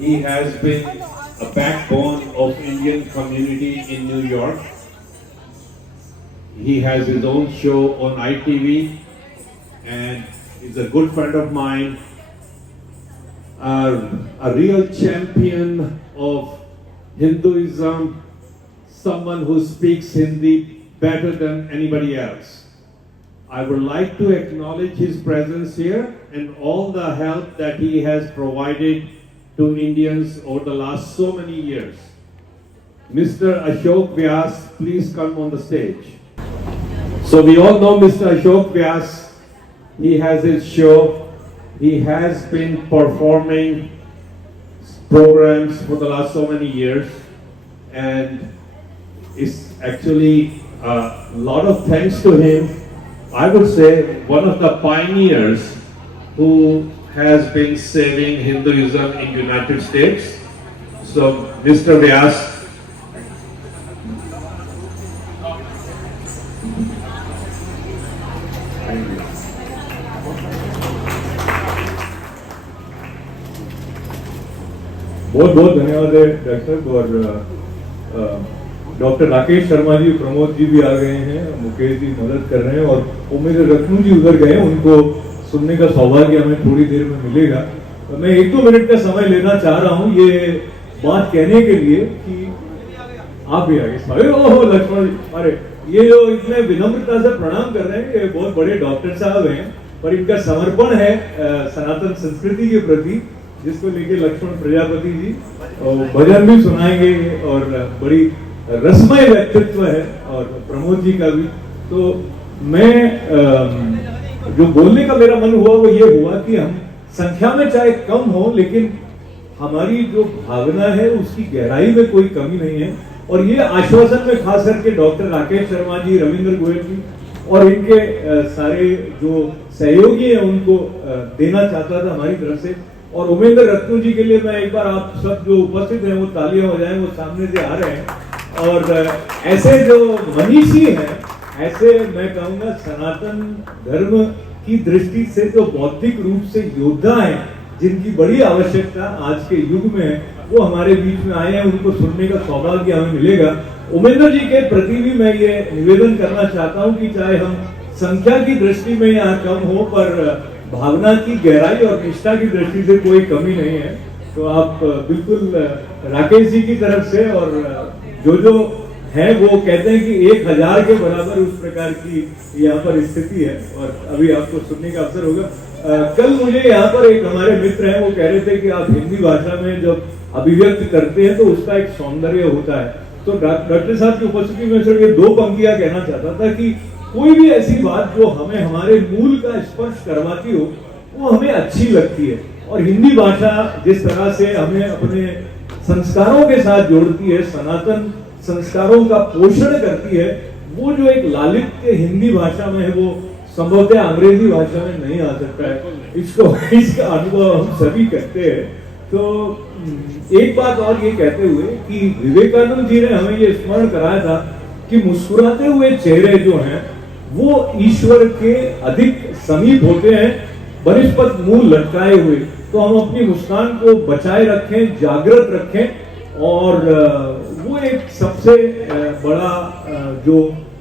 He has been a backbone of Indian community in New York. He has his own show on ITV and is a good friend of mine, a real champion of Hinduism, someone who speaks Hindi better than anybody else. I would like to acknowledge his presence here and all the help that he has provided to Indians over the last so many years. Mr. Ashok Vyas, please come on the stage. So we all know Mr. Ashok Vyas. He has his show. He has been performing programs for the last so many years, and it's actually a lot of thanks to him. I would say one of the pioneers who has been saving Hinduism in United States. So, Mr. Vyas. बहुत बहुत धन्यवाद है doctor और doctor Rakesh Sharma ji, Pramod ji भी आ गए हैं, मुकेश जी मदद कर रहे हैं और उम्मीद रत्नू जी उधर गए, उनको सुनने का सौभाग्य हमें थोड़ी देर में मिलेगा। मैं 1-2 मिनट का समय लेना चाह रहा हूं ये बात कहने के लिए कि आप भी आगे। ओहो लक्ष्मण जी, अरे ये जो इतने विनम्रता से प्रणाम कर रहे हैं, ये बहुत बड़े डॉक्टर साहब हैं, पर इनका समर्पण है सनातन संस्कृति के प्रति, जिसको लेके लक्ष्मण प्रजापति जी भजन भी सुनाएंगे और बड़ी रसमय व्यक्तित्व है, और प्रमोद जी का भी। तो मैं जो बोलने का मेरा मन हुआ वो ये हुआ कि हम संख्या में चाहे कम हो, लेकिन हमारी जो भावना है उसकी गहराई में कोई कमी नहीं है। और ये आश्वासन में खास करके डॉक्टर राकेश शर्मा जी, रविंद्र गोयल जी और इनके सारे जो सहयोगी हैं उनको देना चाहता था हमारी तरफ से। और उमेंद्र रत्नू जी के लिए मैं एक बार आप सब जो उपस्थित हैं वो तालियां हो जाएं, वो सामने से आ रहे हैं। और ऐसे जो मनीषी हैं, ऐसे मैं कहूंगा सनातन धर्म की दृष्टि से जो बौद्धिक रूप से योद्धा हैं, जिनकी बड़ी आवश्यकता आज के युग में है, वो हमारे बीच में आए हैं, उनको सुनने का सौभाग्य हमें मिलेगा। उमेंद्र जी के प्रति भी मैं ये निवेदन करना चाहता हूं कि चाहे हम संख्या की दृष्टि में यहाँ कम हो, पर भावना की गहराई और निष्ठा की दृष्टि से कोई कमी नहीं है। तो आप बिल्कुल राकेश जी की तरफ से, और जो है वो कहते हैं कि 1000 के बराबर उस प्रकार की यहाँ पर स्थिति है, और अभी आपको सुनने का अवसर होगा। कल मुझे यहाँ पर एक हमारे मित्र हैं, वो कह रहे थे कि आप हिंदी भाषा में जब अभिव्यक्त करते हैं तो उसका एक सौंदर्य होता है। तो डॉक्टर साहब की उपस्थिति में सिर्फ ये 2 पंक्तियां कहना चाहता था कि कोई भी ऐसी बात जो हमें हमारे मूल का स्पर्श करवाती हो, वो हमें अच्छी लगती है। और हिंदी भाषा जिस तरह से हमें अपने संस्कारों के साथ जोड़ती है, सनातन संस्कारों का पोषण करती है, वो जो एक लालित्य हिंदी भाषा में है, वो संभवतः अंग्रेजी भाषा में नहीं आ सकता है। इसका अनुभव हम सभी करते हैं। तो एक बात और ये कहते हुए कि विवेकानंद जी ने हमें ये स्मरण कराया था कि मुस्कुराते हुए चेहरे जो हैं वो ईश्वर के अधिक समीप होते हैं बनिष्पत मुंह लटकाए हुए। तो हम अपनी मुस्कान को बचाए रखें, जागृत रखें, और वो एक सबसे बड़ा जो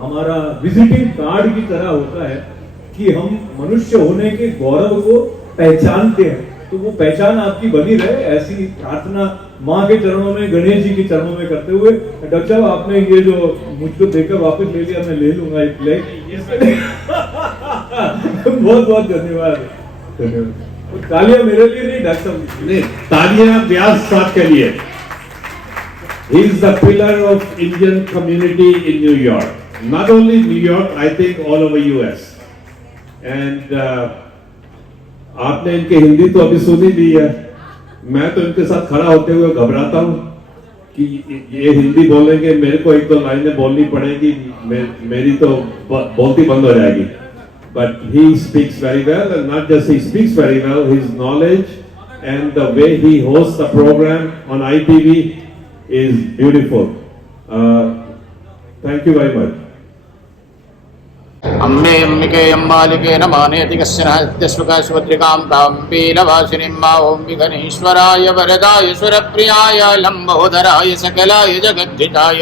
हमारा विजिटिंग कार्ड की तरह होता है कि हम मनुष्य होने के गौरव को पहचानते हैं। तो वो पहचान आपकी बनी रहे, ऐसी प्रार्थना माँ के चरणों में, गणेश जी के चरणों में करते हुए। डॉक्टर साहब, आपने ये जो मुझको देकर वापस ले लिया, मैं ले लूंगा एक प्लेट। बहुत बहुत धन्यवाद। तालियां मेरे लिए नहीं, डॉक्टर साहब नहीं, तालियां व्यास साहब के लिए। He is the pillar of Indian community in New York. Not only New York, I think all over US. And आपने इनकी हिंदी तो अभी सुनी ली है। मैं तो इनके साथ खड़ा होते हुए घबराता हूँ कि ये हिंदी बोलेंगे, मेरे को एक दो लाइनें बोलनी पड़ेगी, मेरी तो बोलती बंद हो जाएगी. But he speaks very well, and not just he speaks very well, his knowledge and the way he hosts the program on ITV is beautiful. Thank you very much. Ambe अम्बिके अम्बालिके नमानेति कश्चन हत्यस्वका सुभद्रिकां तां पीनवासिनीं मा ॐ विघ्नेश्वराय वरदाय सुरप्रियाय लम्बोदराय सकलाय जगद्धिताय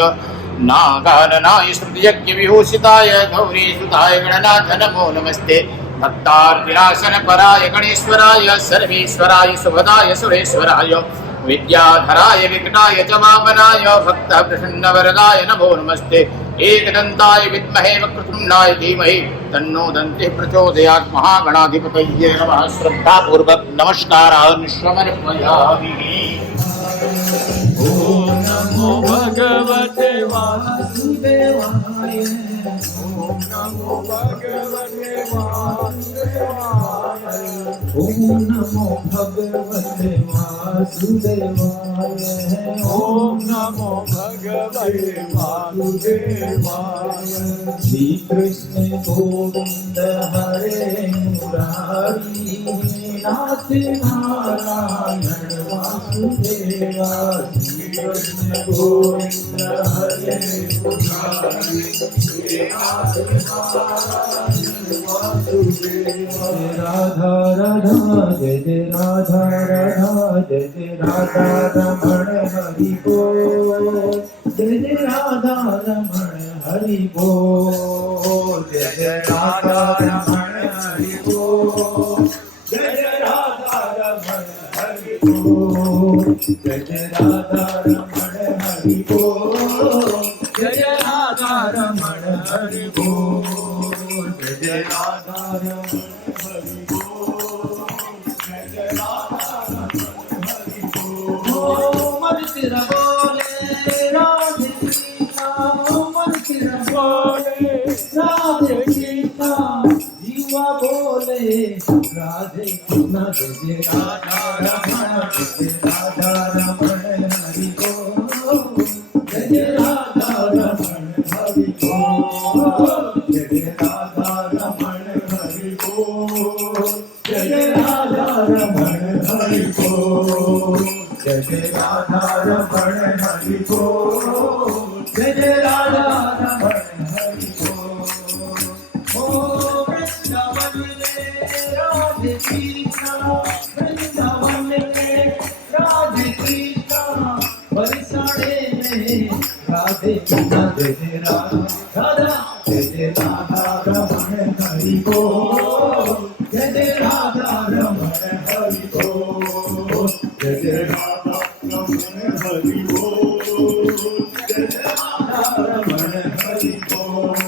नागाननाय स्मृतियज्ञविभूषिताय गौरीसुताय गणनाथ नमो नमस्ते. भक्तार्तिनाशनपराय गणेश्वराय सर्वेश्वराय सुभदाय सुरेश्वराय विद्याधराय विकटाय च वामनाय भक्तप्रसन्नवरदाय नमो नमस्ते. एकदन्ताय विद्महे वक्रतुण्डाय धीमहि तन्नो दन्तिः प्रचोदयात्. महागणाधिपतये नमः. श्रद्धापूर्वक नमस्कारान् समर्पयामि. ओम नमो भगवते वासुदेवाय. ओम नमो भगवते वासुदेवाय. ओम नमो भगवते वासुदेवाय. ओम नमो भगवते वासुदेवाय. श्री कृष्ण गोविंद हरे मुरारी नाथ नारायण वासुदेवा. श्री कृष्ण गोविंद हरे मुरारी नाथ नारायण वासुदेवा. राधा राधा जय जय राधा राधा जय जय राधा रमण हरि बोल. जय जय राधा रमण हरि बोल. जय जय राधा रमण हरि बोल. जय जय राधा रमण हरि बोल. जय जय राधा रमण हरि बोल. जय जय राधा रमण हरि बोल. जय जय राधा रमण हरि बोल. जय जय राधा रमण हरि बोल. मन तेरा बोले राधे कृष्णा. मन तेरा बोले राधे कृष्णा. जीवा बोले राधे कृष्णा. जय जय राधा रमण. जय जय राधा रमण हरि बोल. जय जय राधा रमण हरि बोल. जय जय राधा रमण हरि बोल. जय जय राधा रमण हरि बोल. जय जय राधा रमण हरि बोल. जय जय राधा रमण हरि बोल. ओ वृंदावन में राधे कृष्णा. वृंदावन में राधे कृष्णा. बरसाने में राधे कृष्णा. जय जय राधा राधा. जय जय राधा रमण हरि बोल. जय जय राधा रमण हरि बोल. जय जय राधा रमण हरि बोल. जय जय राधा रमण हरि बोल.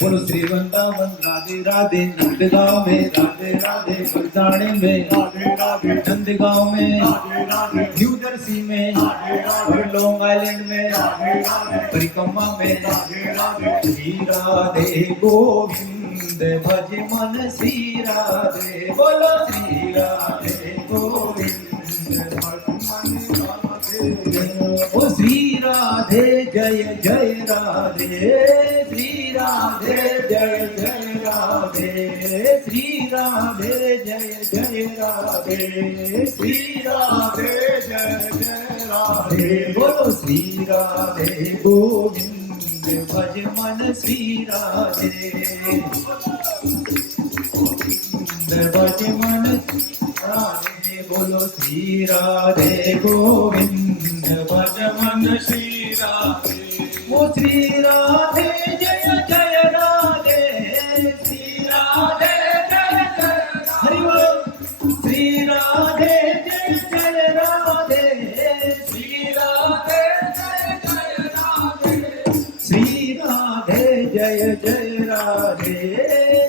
बोलो श्री वृंदावन राधे राधे. नंदगांव में राधे राधे. बरसाने में राधे राधे. नंदगांव में राधे राधे. न्यू जर्सी में राधे राधे. लॉन्ग आइलैंड में राधे राधे. परिक्रमा में राधे राधे. श्री राधे गोविंद भज मन श्री राधे. बोलो श्री राधे गोविंद भज मन राधे. ओ श्री राधे जय जय राधे. श्री राधे जय जय राधे. श्री राधे जय जय राधे. श्री राधे जय जय राधे. बोलो श्री राधे गोविंद भज मन श्री राधे. भज मन राधे. बोलो श्री राधे गोविंद भज मन श्री राधे. वो श्री राधे जय जय राधे. श्री राधे जय जय हरि बोल. श्री राधे जय जय राधे. श्री राधे जय जय राधे. श्री राधे जय जय राधे.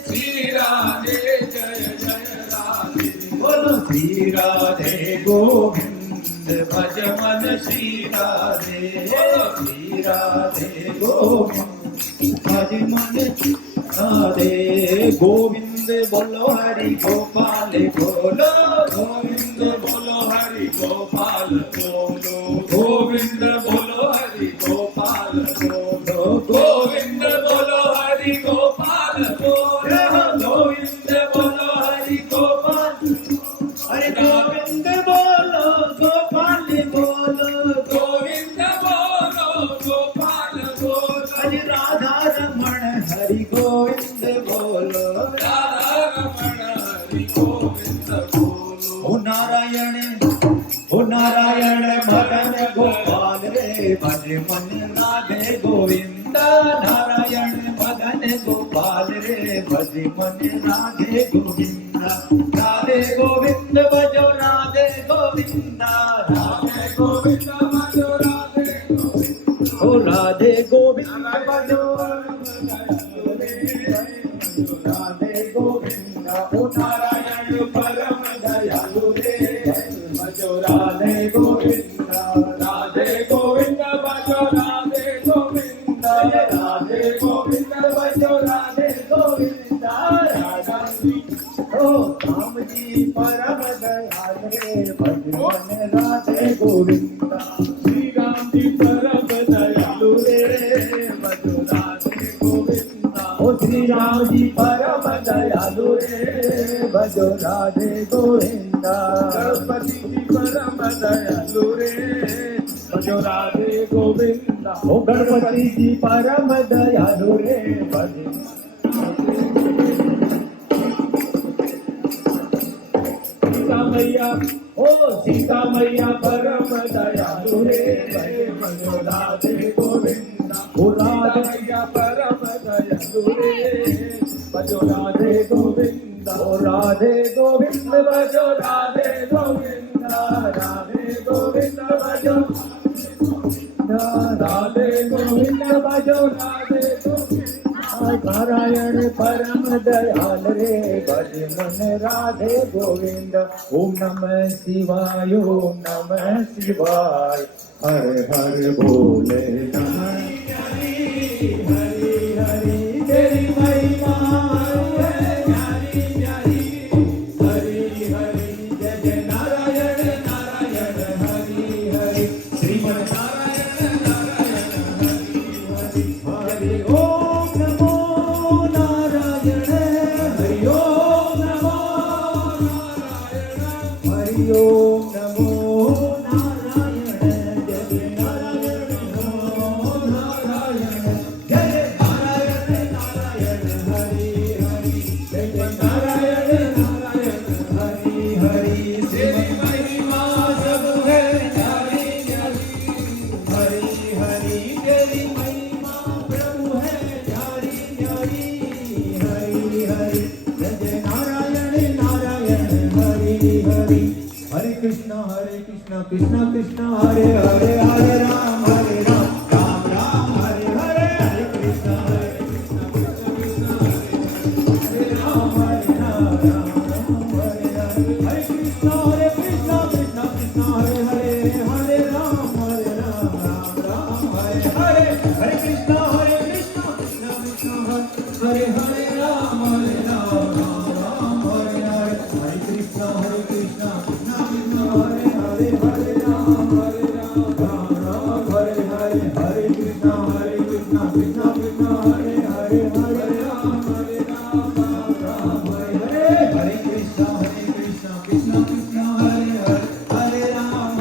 श्री राधे जय जय राधे. बोलो श्री राधे गोविंद भज मन श्री राधे. श्री राधे गोविंद भज मन राधे. गोविंद बोलो हरि गोपाल बोलो. गोविंद बोलो हरि गोपाल बोलो. गोविंद हरि गोपाल बोल गोविंद बोलो हरि गोपाल हरे गोविंद बोलो गोपाल बोलो गोविंद बोलो गोपाल बोलो हरि राधा रमण हरि गोविंद बोलो राधा रमण हरि गोविंद बोलो ओ नारायण मदन गोपाल रे भज मन राधे गोविंद नारायण मदन गोपाल रे भज मन राधे गोविंद राधे गोविंद भजो राधे गोविंद राधे गोविंद भजो राधे गोविंद ओ राधे गोविंद भजो राधे गोविंद ओ नारायण परम दयालु रे भजो राधे गोविंद भजो राधे गोविंद राधे गोविंद भजो राधे गोविंद राधा ओ राम जी परम दयालु रे भजन राधे गोविंद श्री राम जी परम दयालु रे भजो राधे गोविंद ओ श्री राम जी परम दयालु रे भजो राधे गोविंद गणपति जी परम दयालु रे भजो राधे गोविंद ओ गणपति जी परम दयालु रे भजो सीता मैया ओ सीता मैया परम दयालु रे भजो राधे गोविंद ओ राधे मैया परम दयालु रे भजो राधे गोविंद ओ राधे गोविंद भजो राधे गोविंद राधे गोविंद भजो राधे गोविंद भजो राधे गोविंद नारायण परम दयाल रे भज मन राधे गोविंद ओम नमः शिवाय ओम नमः शिवाय हर हर बोले नमः हरि हरि हरि तेरी महिमा हरि हरि हरि हरि जय जय नारायण नारायण हरि हरि श्रीमन नारायण नारायण हरि हरि हरि ओम नमो नारायण हरि ओम नमो नारायण हरि ओम नमो नारायण जय जय नारायण नमो नारायण जय जय नारायण नारायण हरि हरि जय जय नारायण नारायण हरि हरि तेरी महिमा सब है न्यारी न्यारी हरि हरि तेरी महिमा प्रभु है न्यारी न्यारी हरि हरि जय जय नारायण नारायण हरि हरि हरे कृष्णा कृष्णा कृष्णा हरे हरे हरे राम राम राम हरे हरे हरे कृष्णा कृष्णा कृष्णा हरे राम राम हरे हरे हरे कृष्णा कृष्णा कृष्णा हरे हरे हरे राम राम राम हरे हरे हरे कृष्णा कृष्णा कृष्णा हरे हरे राम राम हरे हरे हरे कृष्णा कृष्णा कृष्णा हरे हरे हरे राम राम हरे हरे हरे कृष्णा कृष्णा कृष्णा हरे हरे हरे राम राम हरे हरे हरे कृष्णा कृष्णा कृष्णा हरे हरे राम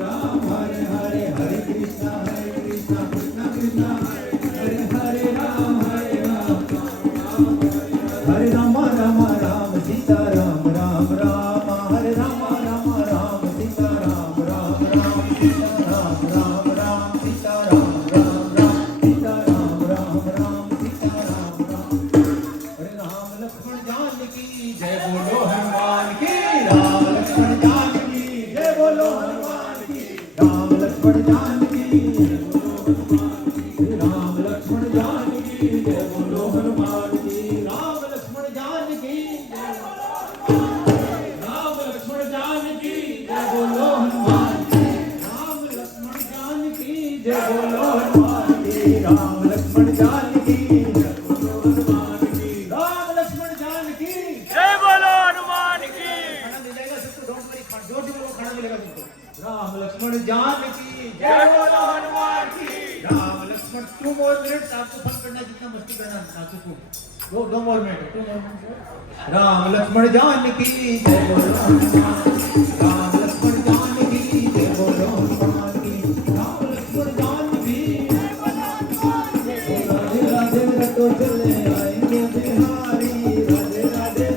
राम हरे हरे हरे कृष्णा कृष्णा कृष्णा हरे हरे राम हरे राम राम राम सीता राम राम राम हरे राम राम सीता राम राम राम सीता राम राम राम सीता राम राम राम सीता राम राम राम सीता राम राम हरे राम लक्ष्मण जानकी जय बोलो हनुमान की राम लक्ष्मण जानकी जय बोलो हनुमान की राम लक्ष्मण जानकी जय बोलो हनुमान की राम लक्ष्मण जानकी जय बोलो हनुमान की राम लक्ष्मण जानकी राम लक्ष्मण जानकी जय बोलो हनुमान की राम लक्ष्मण जानकी जय बोलो हनुमान की राम लक्ष्मण जानकी जय बोलो हनुमान की राम लक्ष्मण जानकी जय बोलो हनुमान की। खाना मिल जाएगा सबको डोंट वरी जो जो बोलो खाना मिलेगा सबको राम लक्ष्मण जानकी जय बोलो हनुमान की राम लक्ष्मण 2 more minutes आपको फन करना जितना मस्ती करना नाचो खूब दो मोर में राम लक्ष्मण जानकी जय बोलो हनुमान राम लक्ष्मण जानकी जय बोलो हनुमान की राम लक्ष्मण जानकी राधे राधे रटो चले आएंगे बिहारी राधे राधे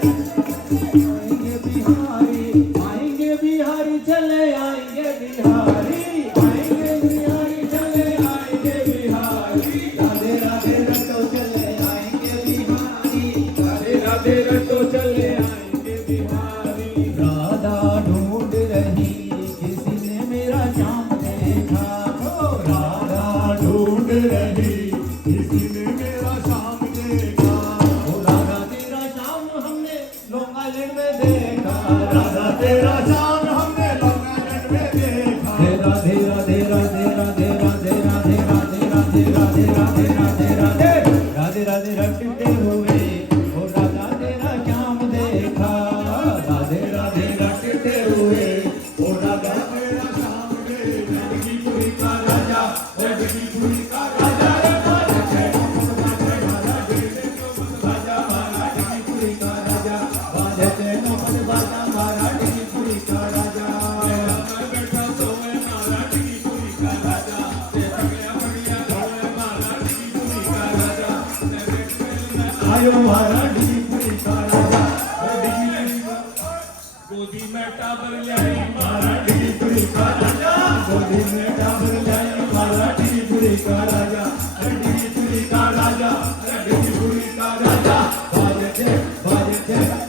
आएंगे बिहारी चले आएंगे बिहारी चले आएंगे बिहारी राधे राधे रटो चले आएंगे बिहारी राधे रटो चले आएंगे बिहारी राधा ढूंढ रही किसी ने मेरा श्याम देखा ओ राधा ढूंढ रही किसी ने मेरा श्याम देखा ओ राधा तेरा श्याम हमने लॉन्ग आइलैंड में देखा राधा तेरा श्याम हमने लॉन्ग आइलैंड में देखा राधे राधे राधे राधे राधे राधे राधे राधे राधे राधे राधे राधे राधे राधे रटते हुए ओ राधा तेरा श्याम देखा राधे राधे रटते हुए ओ राधा तेरा श्याम देखा जगीपुरी का राजा ओ जगीपुरी का राजा जगीपुरी का राजा बाजे चैनो मन बाजा मारा जगीपुरी का राजा बैठा सोए मारा जगीपुरी का राजा बढ़िया सोए मारा जगीपुरी का राजा आयो मारा जगीपुरी का राजा गोदी में टाबर लाई मारा जगीपुरी का राजा गोदी में टाबर लाई मारा जगीपुरी का राजा जगीपुरी का राजा जगीपुरी का राजा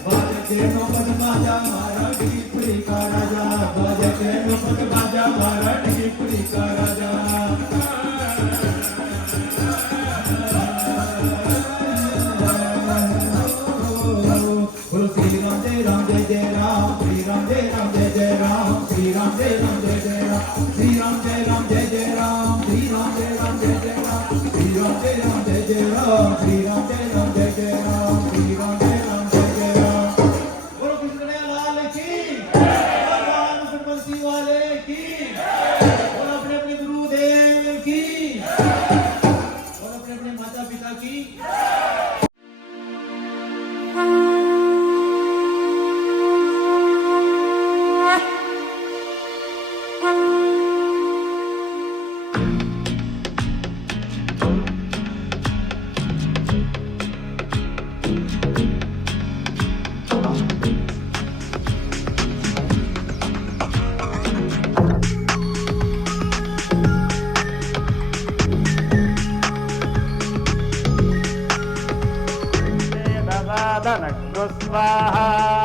बाजे नौपत बाजा मारा जगीपुरी का राजा बाजे नौपत बाजा मारा जगीपुरी का राजा बोलो श्री राम जय जय राम श्री राम जय जय राम श्री राम जय जय राम श्री राम जय जय राम श्री राम जय जय राम श्री राम जय जय राम श्री राम जय जय राम श्री राम जय जय राम बोलो कृष्ण लाल की भगवान सरपंची वाले की और अपने अपने गुरुदेव की और अपने अपने माता पिता की स्वाहा